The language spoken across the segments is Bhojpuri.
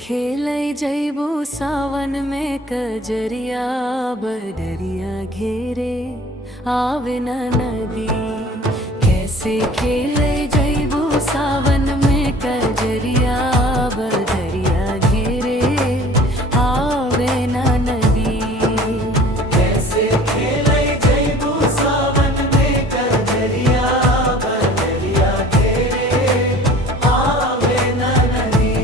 खेलै जैबू सावन में कजरिया बदरिया घेरे आवे न नदी। कैसे खेलै जैबू सावन में कजरिया बदरिया घेरे आवे न नदी। कैसे खेलै जैबू सावन में कजरिया बदरिया घेरे आवे न नदी।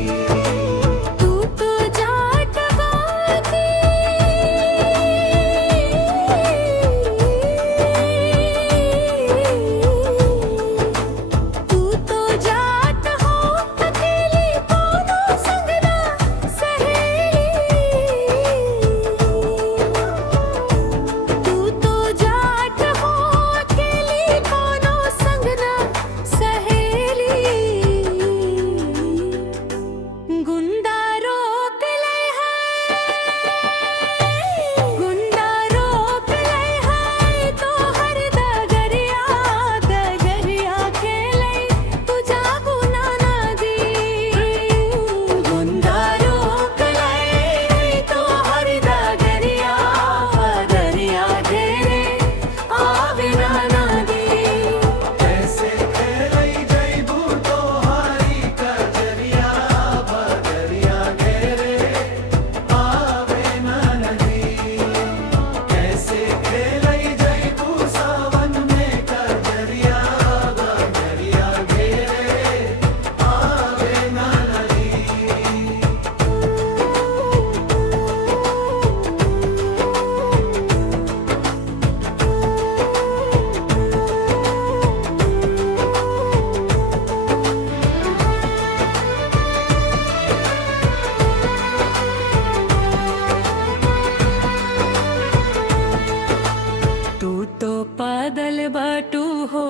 पादल बाटू हो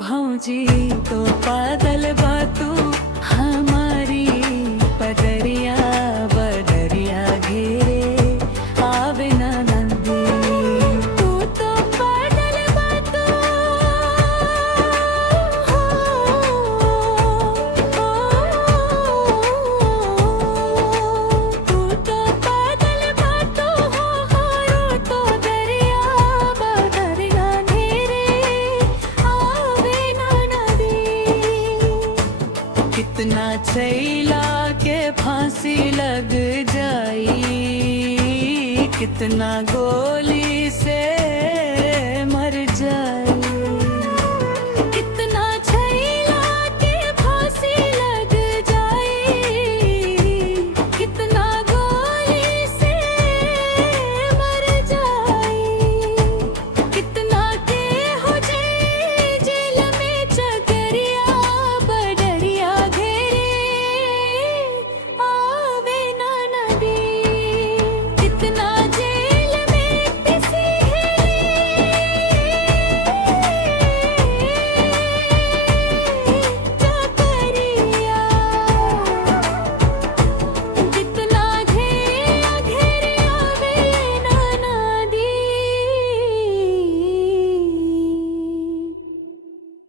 भौजी तो पादल बाटू हमारी पदरिया बदरिया घेरे आवे न नदी। तू तो पादल बाटू तू तो पादल बाटू हो तो दरिया बदरिया कितना छैला के फांसी लग जाई, कितना गोली से मर जाई। कितना छैला के फांसी लग जाई, कितना गोली से मर जाई। कितना के हो जाए जेल में चकरिया बदरिया घेरे आवे न नदी। कितना जेल में पिसी चकरिया, कितना घेरे आवे न नदी।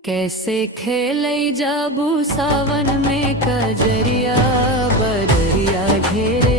कैसे खेलै जाबू सावन में कजरिया बदरिया घेरे